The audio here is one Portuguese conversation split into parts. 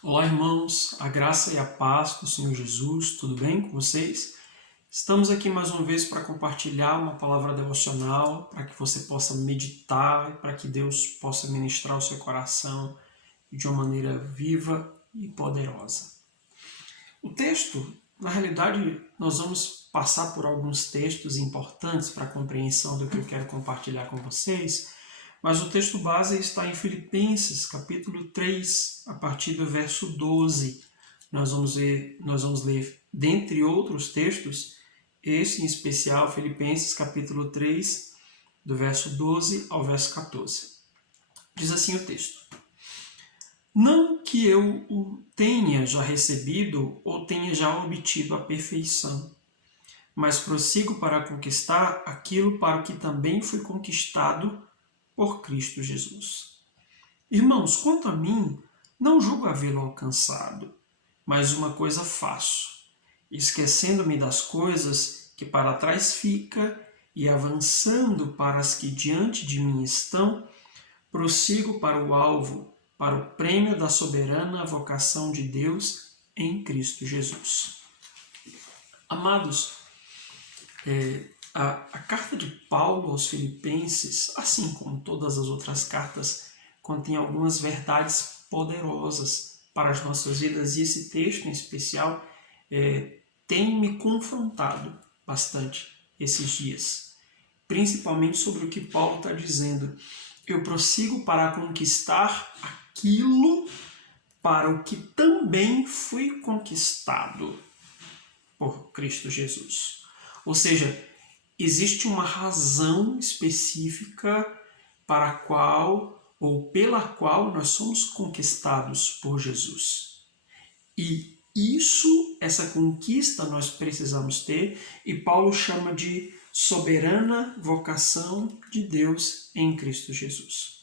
Olá, irmãos, a graça e a paz do Senhor Jesus, tudo bem com vocês? Estamos aqui mais uma vez para compartilhar uma palavra devocional, para que você possa meditar, para que Deus possa ministrar o seu coração de uma maneira viva e poderosa. O texto, na realidade, nós vamos passar por alguns textos importantes para a compreensão do que eu quero compartilhar com vocês, mas o texto base está em Filipenses, capítulo 3, a partir do verso 12. Nós vamos ler, dentre outros textos, esse em especial, Filipenses, capítulo 3, do verso 12 ao verso 14. Diz assim o texto: Não que eu o tenha já recebido ou tenha já obtido a perfeição, mas prossigo para conquistar aquilo para o que também fui conquistado por Cristo Jesus. Irmãos, quanto a mim, não julgo havê-lo alcançado, mas uma coisa faço, esquecendo-me das coisas que para trás fica e avançando para as que diante de mim estão, prossigo para o alvo, para o prêmio da soberana vocação de Deus em Cristo Jesus. Amados, a carta de Paulo aos Filipenses, assim como todas as outras cartas, contém algumas verdades poderosas para as nossas vidas, e esse texto em especial tem me confrontado bastante esses dias, principalmente sobre o que Paulo está dizendo. Eu prossigo para conquistar aquilo para o que também fui conquistado por Cristo Jesus. Ou seja, existe uma razão específica para a qual ou pela qual nós somos conquistados por Jesus. E essa conquista nós precisamos ter, e Paulo chama de soberana vocação de Deus em Cristo Jesus.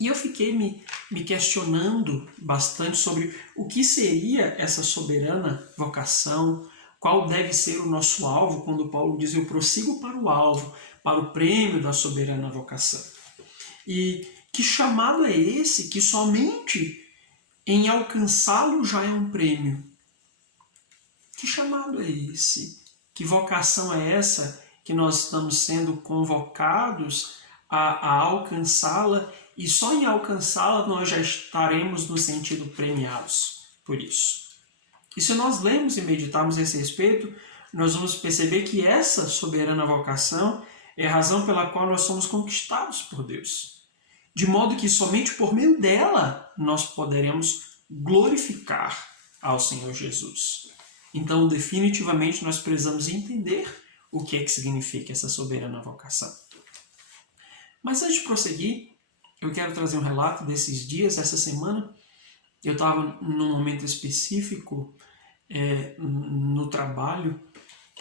E eu fiquei me questionando bastante sobre o que seria essa soberana vocação, qual deve ser o nosso alvo, quando Paulo diz: eu prossigo para o alvo, para o prêmio da soberana vocação. E que chamado é esse que somente em alcançá-lo já é um prêmio? Que chamado é esse? Que vocação é essa que nós estamos sendo convocados a alcançá-la, e só em alcançá-la nós já estaremos no sentido premiados por isso? E se nós lermos e meditarmos a esse respeito, nós vamos perceber que essa soberana vocação é a razão pela qual nós somos conquistados por Deus. De modo que somente por meio dela nós poderemos glorificar ao Senhor Jesus. Então, definitivamente, nós precisamos entender o que significa essa soberana vocação. Mas antes de prosseguir, eu quero trazer um relato desses dias, essa semana. Eu estava num momento específico no trabalho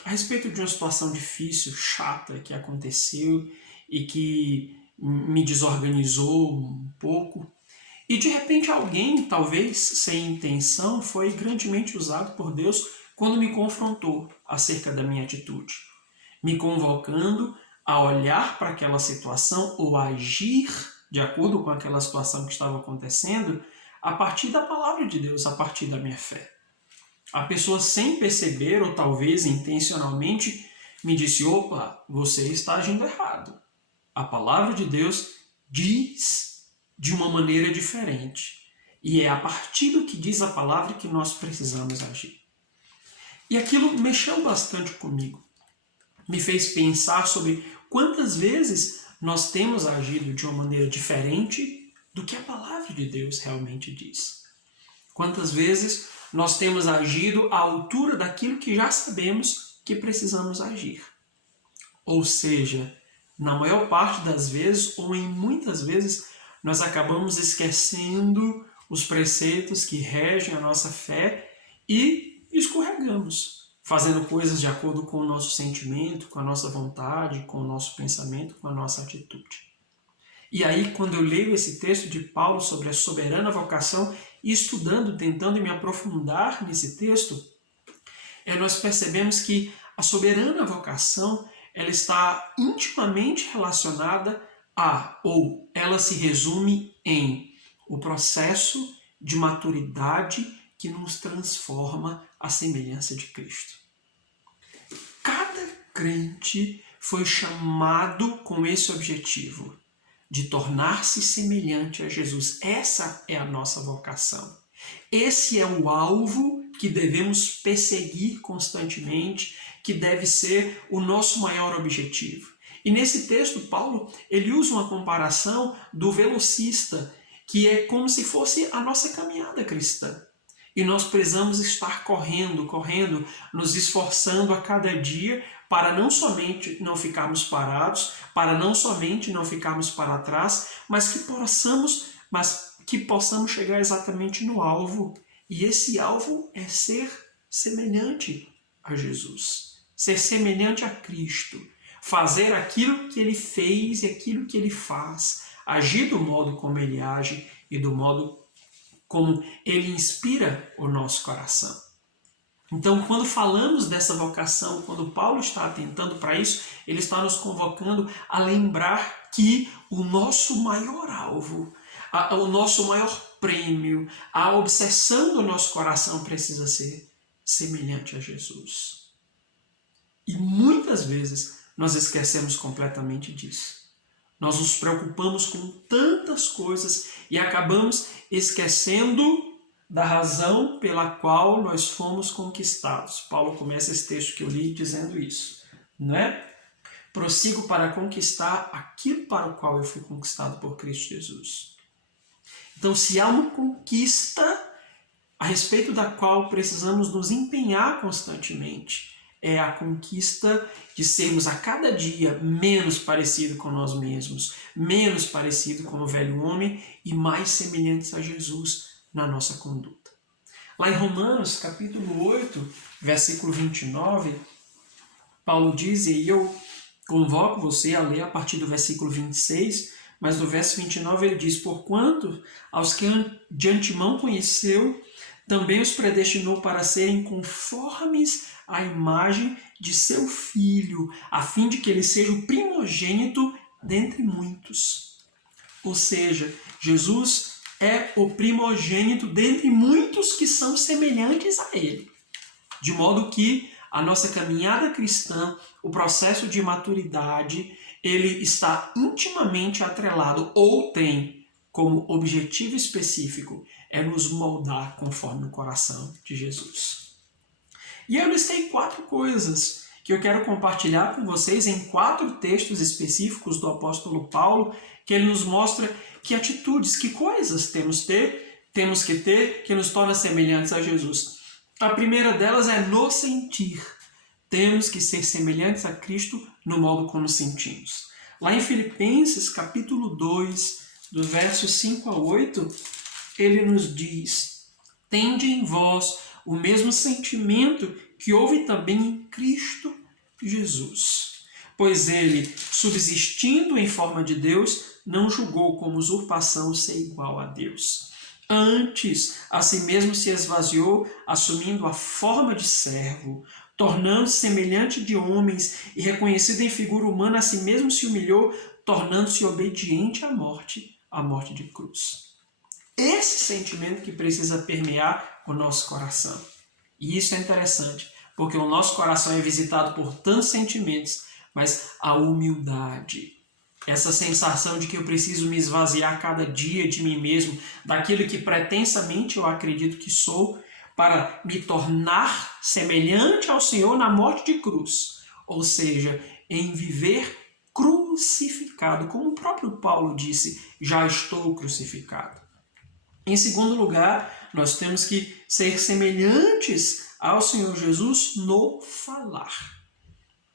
a respeito de uma situação difícil, chata, que aconteceu e que me desorganizou um pouco. E de repente alguém, talvez sem intenção, foi grandemente usado por Deus quando me confrontou acerca da minha atitude, me convocando a olhar para aquela situação ou a agir de acordo com aquela situação que estava acontecendo a partir da palavra de Deus, a partir da minha fé. A pessoa, sem perceber, ou talvez intencionalmente, me disse: opa, você está agindo errado. A palavra de Deus diz de uma maneira diferente. E é a partir do que diz a palavra que nós precisamos agir. E aquilo mexeu bastante comigo. Me fez pensar sobre quantas vezes nós temos agido de uma maneira diferente do que a palavra de Deus realmente diz. Quantas vezes nós temos agido à altura daquilo que já sabemos que precisamos agir. Ou seja, na maior parte das vezes, ou em muitas vezes, nós acabamos esquecendo os preceitos que regem a nossa fé e escorregamos, fazendo coisas de acordo com o nosso sentimento, com a nossa vontade, com o nosso pensamento, com a nossa atitude. E aí, quando eu leio esse texto de Paulo sobre a soberana vocação, e estudando, tentando me aprofundar nesse texto, nós percebemos que a soberana vocação ela está intimamente relacionada a, ou ela se resume em, o processo de maturidade que nos transforma à semelhança de Cristo. Cada crente foi chamado com esse objetivo, de tornar-se semelhante a Jesus. Essa é a nossa vocação. Esse é o alvo que devemos perseguir constantemente, que deve ser o nosso maior objetivo. E nesse texto, Paulo, ele usa uma comparação do velocista, que é como se fosse a nossa caminhada cristã. E nós precisamos estar correndo, nos esforçando a cada dia para não somente não ficarmos parados, para não somente não ficarmos para trás, mas que possamos chegar exatamente no alvo. E esse alvo é ser semelhante a Jesus, ser semelhante a Cristo, fazer aquilo que ele fez e aquilo que ele faz, agir do modo como ele age e do modo como ele inspira o nosso coração. Então, quando falamos dessa vocação, quando Paulo está atentando para isso, ele está nos convocando a lembrar que o nosso maior alvo, o nosso maior prêmio, a obsessão do nosso coração precisa ser semelhante a Jesus. E muitas vezes nós esquecemos completamente disso. Nós nos preocupamos com tantas coisas e acabamos esquecendo da razão pela qual nós fomos conquistados. Paulo começa esse texto que eu li dizendo isso, não é? Prossigo para conquistar aquilo para o qual eu fui conquistado por Cristo Jesus. Então, se há uma conquista a respeito da qual precisamos nos empenhar constantemente, é a conquista de sermos a cada dia menos parecido com nós mesmos, menos parecido com o velho homem e mais semelhantes a Jesus na nossa conduta. Lá em Romanos, capítulo 8, versículo 29, Paulo diz, e eu convoco você a ler a partir do versículo 26, mas no verso 29 ele diz, porquanto aos que de antemão conheceu, também os predestinou para serem conformes à imagem de seu Filho, a fim de que ele seja o primogênito dentre muitos. Ou seja, Jesus é o primogênito dentre muitos que são semelhantes a ele. De modo que a nossa caminhada cristã, o processo de maturidade, ele está intimamente atrelado ou tem como objetivo específico é nos moldar conforme o coração de Jesus. E eu listei 4 coisas que eu quero compartilhar com vocês em 4 textos específicos do apóstolo Paulo, que ele nos mostra que atitudes, que coisas temos que ter, que nos torna semelhantes a Jesus. A primeira delas é no sentir. Temos que ser semelhantes a Cristo no modo como sentimos. Lá em Filipenses, capítulo 2, do verso 5 a 8, ele nos diz, tende em vós o mesmo sentimento que houve também em Cristo Jesus. Pois ele, subsistindo em forma de Deus, não julgou como usurpação ser igual a Deus. Antes, a si mesmo se esvaziou, assumindo a forma de servo, tornando-se semelhante de homens e reconhecido em figura humana, a si mesmo se humilhou, tornando-se obediente à morte de cruz. Esse sentimento que precisa permear o nosso coração. E isso é interessante, porque o nosso coração é visitado por tantos sentimentos, mas a humildade, essa sensação de que eu preciso me esvaziar cada dia de mim mesmo, daquilo que pretensamente eu acredito que sou, para me tornar semelhante ao Senhor na morte de cruz. Ou seja, em viver crucificado, como o próprio Paulo disse, já estou crucificado. Em segundo lugar, nós temos que ser semelhantes ao Senhor Jesus no falar.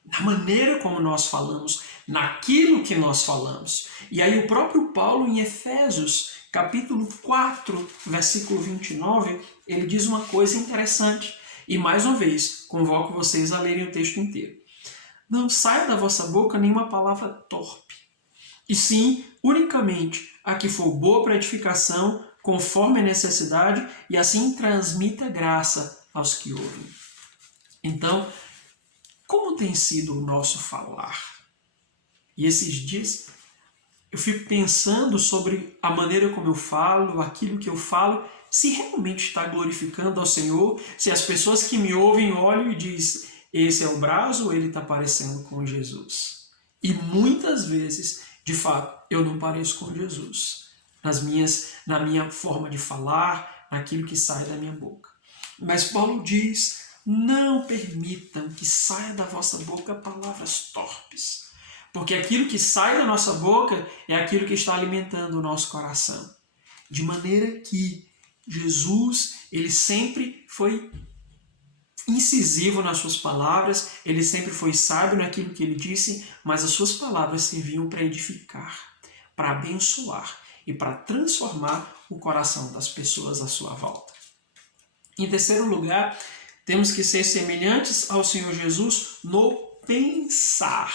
Na maneira como nós falamos, naquilo que nós falamos. E aí o próprio Paulo em Efésios, capítulo 4, versículo 29, ele diz uma coisa interessante. E mais uma vez, convoco vocês a lerem o texto inteiro. Não saia da vossa boca nenhuma palavra torpe, e sim, unicamente, a que for boa para edificação, conforme a necessidade, e assim transmita graça aos que ouvem. Então, como tem sido o nosso falar? E esses dias eu fico pensando sobre a maneira como eu falo, aquilo que eu falo, se realmente está glorificando ao Senhor, se as pessoas que me ouvem olham e dizem, esse é o Braz ou ele está parecendo com Jesus? E muitas vezes, de fato, eu não pareço com Jesus. Na minha forma de falar, naquilo que sai da minha boca. Mas Paulo diz, não permitam que saia da vossa boca palavras torpes. Porque aquilo que sai da nossa boca é aquilo que está alimentando o nosso coração. De maneira que Jesus, ele sempre foi incisivo nas suas palavras, ele sempre foi sábio naquilo que ele disse, mas as suas palavras serviam para edificar, para abençoar e para transformar o coração das pessoas à sua volta. Em terceiro lugar, temos que ser semelhantes ao Senhor Jesus no pensar,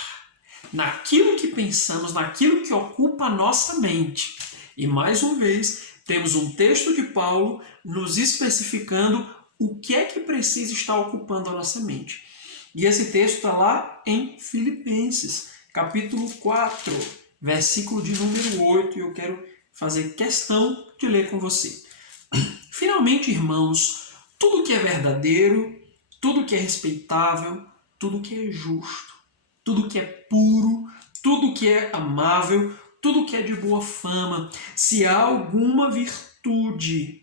naquilo que pensamos, naquilo que ocupa a nossa mente. E mais uma vez, temos um texto de Paulo nos especificando o que é que precisa estar ocupando a nossa mente. E esse texto está lá em Filipenses, capítulo 4, versículo de número 8, e eu quero fazer questão de ler com você. Finalmente, irmãos, tudo que é verdadeiro, tudo que é respeitável, tudo que é justo, tudo que é puro, tudo que é amável, tudo que é de boa fama, se há alguma virtude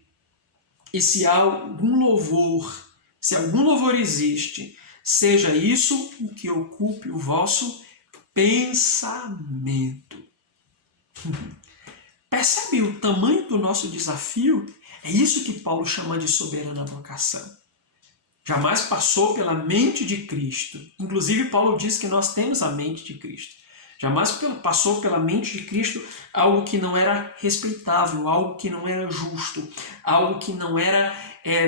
e se há algum louvor, se algum louvor existe, seja isso o que ocupe o vosso pensamento. Percebe o tamanho do nosso desafio? É isso que Paulo chama de soberana vocação. Jamais passou pela mente de Cristo. Inclusive, Paulo diz que nós temos a mente de Cristo. Jamais passou pela mente de Cristo algo que não era respeitável, algo que não era justo, algo que não era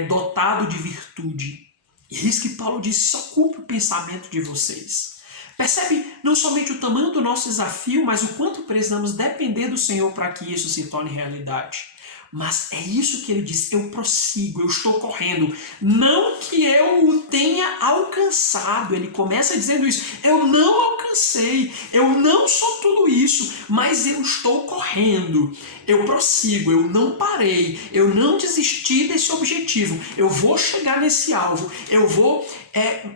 dotado de virtude. E é isso que Paulo diz, se ocupe o pensamento de vocês. Percebe não somente o tamanho do nosso desafio, mas o quanto precisamos depender do Senhor para que isso se torne realidade. Mas é isso que ele diz, eu prossigo, eu estou correndo. Não que eu o tenha alcançado, ele começa dizendo isso, eu não alcancei, eu não sou tudo isso, mas eu estou correndo. Eu prossigo, eu não parei, eu não desisti desse objetivo, eu vou chegar nesse alvo, eu vou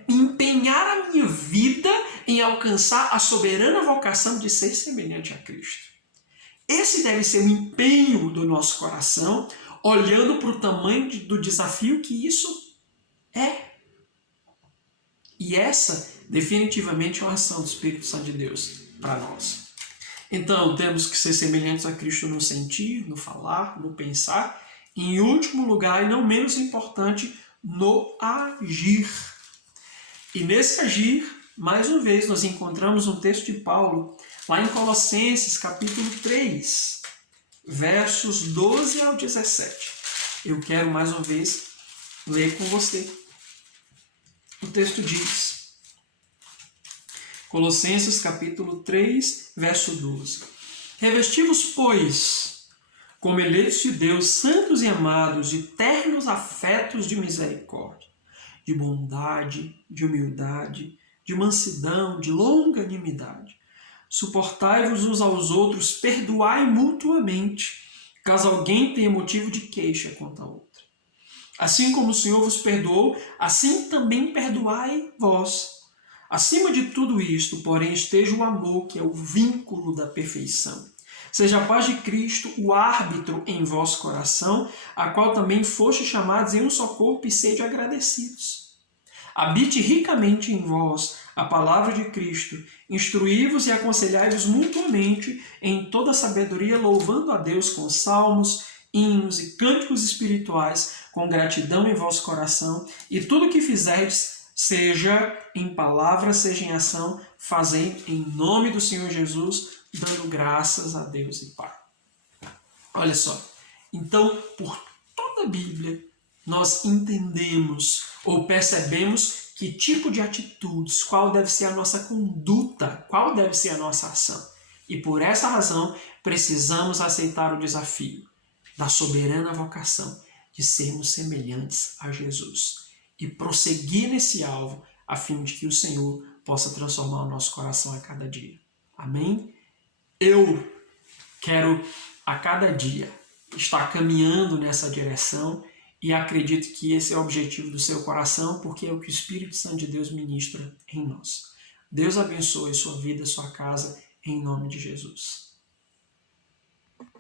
empenhar a minha vida em alcançar a soberana vocação de ser semelhante a Cristo. Esse deve ser o empenho do nosso coração, olhando para o tamanho do desafio que isso é. E essa, definitivamente, é uma ação do Espírito Santo de Deus para nós. Então, temos que ser semelhantes a Cristo no sentir, no falar, no pensar. E, em último lugar, e não menos importante, no agir. E nesse agir, mais uma vez, nós encontramos um texto de Paulo, lá em Colossenses, capítulo 3, versos 12 ao 17. Eu quero, mais uma vez, ler com você. O texto diz, Colossenses, capítulo 3, verso 12. Revesti-vos, pois, como eleitos de Deus, santos e amados, de ternos afetos de misericórdia, de bondade, de humildade, de mansidão, de longanimidade. Suportai-vos uns aos outros, perdoai mutuamente, caso alguém tenha motivo de queixa contra a outra. Assim como o Senhor vos perdoou, assim também perdoai vós. Acima de tudo isto, porém, esteja o amor, que é o vínculo da perfeição. Seja a paz de Cristo o árbitro em vosso coração, a qual também foste chamados em um só corpo, e sede agradecidos. Habite ricamente em vós a palavra de Cristo, instruí-vos e aconselhai-vos mutuamente em toda sabedoria, louvando a Deus com salmos, hinos e cânticos espirituais, com gratidão em vosso coração, e tudo o que fizerdes, seja em palavra, seja em ação, fazei em nome do Senhor Jesus, dando graças a Deus e Pai. Olha só, então, por toda a Bíblia, nós entendemos ou percebemos que tipo de atitudes, qual deve ser a nossa conduta, qual deve ser a nossa ação. E por essa razão, precisamos aceitar o desafio da soberana vocação de sermos semelhantes a Jesus e prosseguir nesse alvo a fim de que o Senhor possa transformar o nosso coração a cada dia. Amém? Eu quero a cada dia está caminhando nessa direção e acredito que esse é o objetivo do seu coração, porque é o que o Espírito Santo de Deus ministra em nós. Deus abençoe sua vida, sua casa, em nome de Jesus.